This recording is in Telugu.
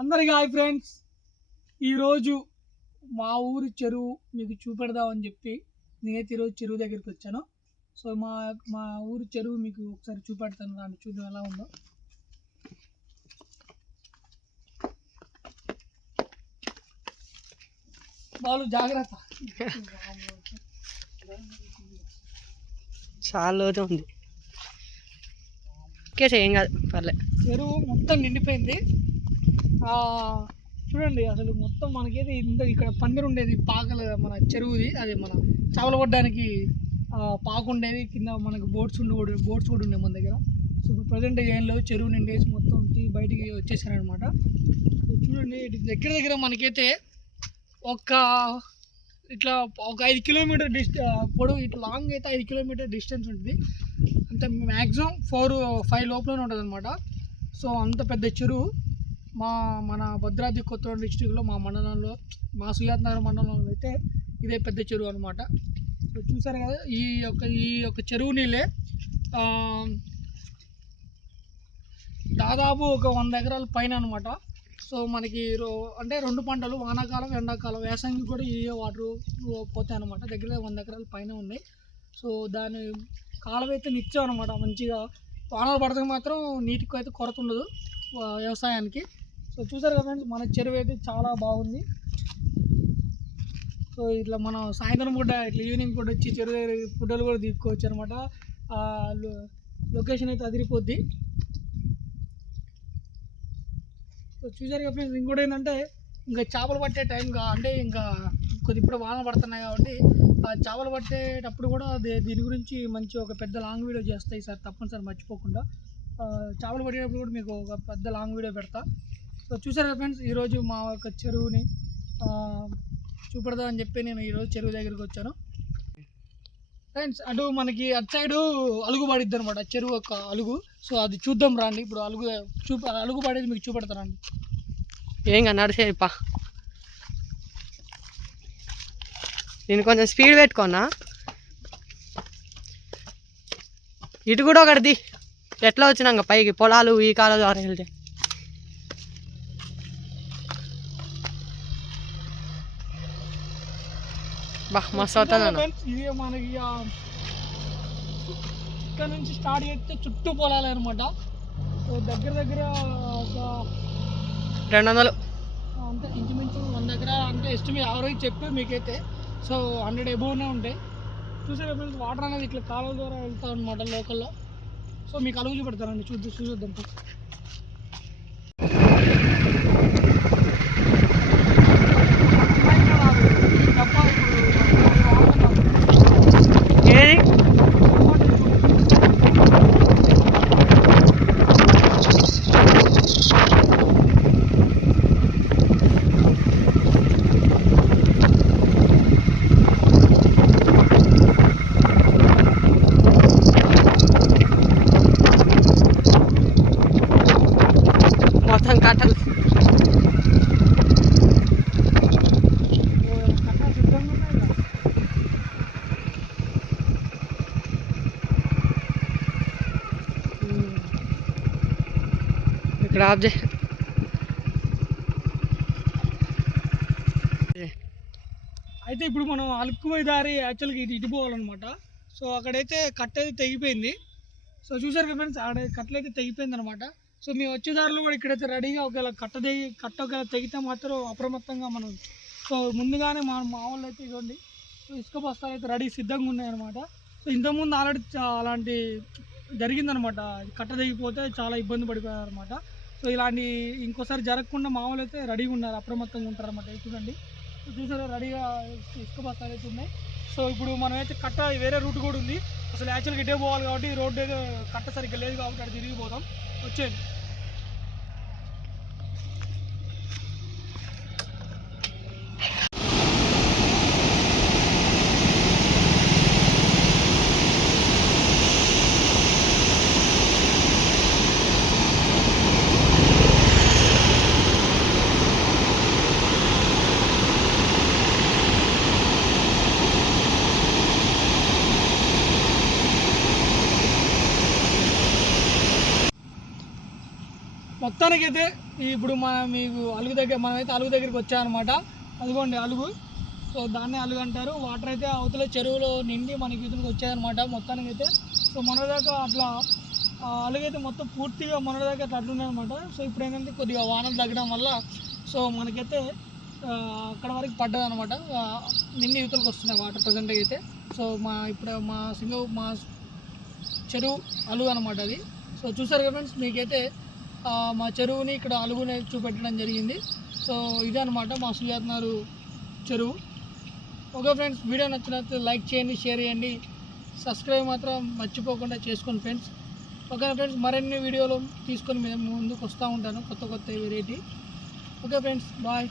అందరికీ హాయ్ ఫ్రెండ్స్. ఈరోజు మా ఊరి చెరువు మీకు చూపెడదామని చెప్పి నేనైతే ఈరోజు చెరువు దగ్గరికి వచ్చాను. సో మా మా ఊరి చెరువు మీకు ఒకసారి చూపెడతాను, దాన్ని చూద్దాం ఎలా ఉందో. వాళ్ళు జాగ్రత్త, చాలా లోతు ఉంది. ఏం కాదు, పర్లేదు. చెరువు మొత్తం నిండిపోయింది. చూడండి, అసలు మొత్తం మనకైతే ఇంత ఇక్కడ పందిరు ఉండేది, పాకలు మన చెరువుది, అది మన చేపలు పట్టడానికి పాకు ఉండేది, కింద మనకు బోట్స్ కూడా ఉండే మన దగ్గర. సో ఇప్పుడు ప్రజెంట్ ఏం చెరువు నిండేసి మొత్తం బయటికి వచ్చేసారనమాట. సో చూడండి, దగ్గర మనకైతే ఇట్లా ఒక 5 కిలోమీటర్ పొడవు, ఇట్లా లాంగ్ అయితే 5 కిలోమీటర్ డిస్టెన్స్ ఉంటుంది. అంటే మ్యాక్సిమం 4-5 లోపలనే ఉంటుంది అనమాట. సో అంత పెద్ద చెరువు మన భద్రాద్రి కొత్తగూడెం డిస్టిక్లో మా మండలంలో, మా సుజాత నగర్ మండలంలో అయితే ఇదే పెద్ద చెరువు అనమాట. సో చూసారు కదా, ఈ యొక్క చెరువు నీళ్ళే దాదాపు ఒక 100 ఎకరాల పైన అనమాట. సో మనకి అంటే 2 పంటలు, వానాకాలం ఎండాకాలం, వేసంగి కూడా ఈ వాటర్ పోతాయి అనమాట. దగ్గర 100 ఎకరాల పైన ఉన్నాయి. సో దాని కాలం అయితే నిత్యం అనమాట. మంచిగా వానలు పడితే మాత్రం నీటికి అయితే కొరత ఉండదు వ్యవసాయానికి. సో చూసారు కదా ఫ్రెండ్స్, మన చెరువు అయితే చాలా బాగుంది. సో ఇట్లా మనం సాయంత్రం పూట, ఇట్లా ఈవినింగ్ పూట వచ్చి చెరువు దగ్గర ఫోటోలు కూడా తీసుకోవచ్చు అనమాట. లొకేషన్ అయితే అదిరిపోద్ది. సో చూసారు కదా ఫ్రెండ్స్, ఇంకోటి ఏంటంటే ఇంకా చేపలు పట్టే టైం అంటే ఇంకా ఇప్పుడు వానలు పడుతున్నాయి కాబట్టి ఆ చేపలు పట్టేటప్పుడు కూడా దీని గురించి మంచి ఒక పెద్ద లాంగ్ వీడియో చేస్తాయి సార్, తప్పనిసరి మర్చిపోకుండా. చేపలు పట్టేటప్పుడు కూడా మీకు ఒక పెద్ద లాంగ్ వీడియో పెడతా. సో చూసారు కదా ఫ్రెండ్స్, ఈరోజు మా యొక్క చెరువుని చూపెడదామని చెప్పి నేను ఈరోజు చెరువు దగ్గరికి వచ్చాను. ఫ్రెండ్స్, అటు మనకి అటు సైడు అలుగు పడిద్ది అనమాట, చెరువు యొక్క అలుగు. సో అది చూద్దాం రండి. ఇప్పుడు అలుగు పడేది మీకు చూపెడతానండి. ఏం నడిచేపా, నేను కొంచెం స్పీడ్ పెట్టుకోనా. ఇటు కూడా ఒకటిది ఎట్లా వచ్చినాక పైకి పొలాలు ఈ కాలం ద్వారా వెళ్తే. బా మస్తు అవుతుంది. ఇది మనకి ఇక్కడ నుంచి స్టార్ట్ చేస్తే చుట్టూ పొలాలు అనమాట. సో దగ్గర ఒక 200 అంటే ఇంచుమించు 100 ఎకరాలు అంటే ఎస్టిమేట్ యావరేజ్ చెప్పి మీకైతే. సో 100 ఎబోవ్నే ఉంటాయి. చూసారా ఫ్రెండ్స్, వాటర్ అనేది ఇట్లా కాలువ ద్వారా వెళ్తాం అనమాట లోకల్లో. సో మీకు అలుగు చూపెడతానండి, చూద్దాం. మొత్తం కట్టలు ఇక్కడ ఆఫ్ చేయి. అయితే ఇప్పుడు మనం అలుక్కుపోయి దారి యాక్చువల్గా ఇటు పోవాలన్నమాట. సో అక్కడైతే కట్ట అయితే తెగిపోయింది. సో చూసారు కదా ఫ్రెండ్స్, ఆడ కట్టలు అయితే తెగిపోయింది అనమాట. సో మేము వచ్చేదారిలో కూడా ఇక్కడైతే రెడీగా ఒకవేళ కట్ట ఒకవేళ తెగితే మాత్రం అప్రమత్తంగా మనం, సో ముందుగానే మా వాళ్ళు అయితే ఇవ్వండి. సో ఇసుక బస్తాలు అయితే రెడీ సిద్ధంగా ఉన్నాయన్నమాట. సో ఇంతకుముందు ఆల్రెడీ అలాంటి జరిగిందనమాట. కట్ట తెగిపోతే చాలా ఇబ్బంది పడిపోయారనమాట. సో ఇలాంటి ఇంకోసారి జరగకుండా మా వాళ్ళు అయితే రెడీగా ఉన్నారు, అప్రమత్తంగా ఉంటారన్నమాట. చూడండి, చూసారా, రెడీగా ఇసుక బస్తాలు అయితే ఉన్నాయి. సో ఇప్పుడు మనమైతే కట్ట వేరే రూట్ కూడా ఉంది. అసలు యాక్చువల్గా ఇటే పోవాలి కాబట్టి రోడ్డు అయితే కట్ట సరిగ్గా లేదు కాబట్టి అటు తిరిగిపోతాం. వచ్చేది మొత్తానికైతే ఇప్పుడు మీకు అలుగు దగ్గర మనమైతే అలుగు దగ్గరికి వచ్చామన్నమాట. అదిగోండి అలుగు. సో దాన్నే అలుగు అంటారు. వాటర్ అయితే అవతల చెరువులో నిండి మనకి ఇతనికి వచ్చాయన్నమాట మొత్తానికైతే. సో మొన్నదాకా అట్లా అలుగైతే మొత్తం పూర్తిగా మొన్నదాకా అట్లా అట్లుందనమాట. సో ఇప్పుడు ఏంటంటే కొద్దిగా వానలు తగ్గడం వల్ల సో మనకైతే అక్కడ వరకు పడ్డది అనమాట. నిండి యువతలకు వస్తున్నాయి వాటర్ ప్రజెంట్గా అయితే. సో ఇప్పుడు మా చెరువు అలుగు అనమాట అది. సో చూసారు కదా ఫ్రెండ్స్, మీకైతే మా చెరువుని ఇక్కడ అలుగుని చూపెట్టడం జరిగింది. సో ఇదే అనమాట మా సుజాతనగర్ చెరువు. ఓకే ఫ్రెండ్స్, వీడియో నచ్చినట్లయితే లైక్ చేయండి, షేర్ చేయండి, సబ్స్క్రైబ్ మాత్రం మర్చిపోకుండా చేసుకోండి ఫ్రెండ్స్. ఓకే ఫ్రెండ్స్, మరిన్ని వీడియోలు తీసుకొని మేము ముందుకు వస్తూ ఉంటాను, కొత్త వెరైటీ. Okay friends, bye.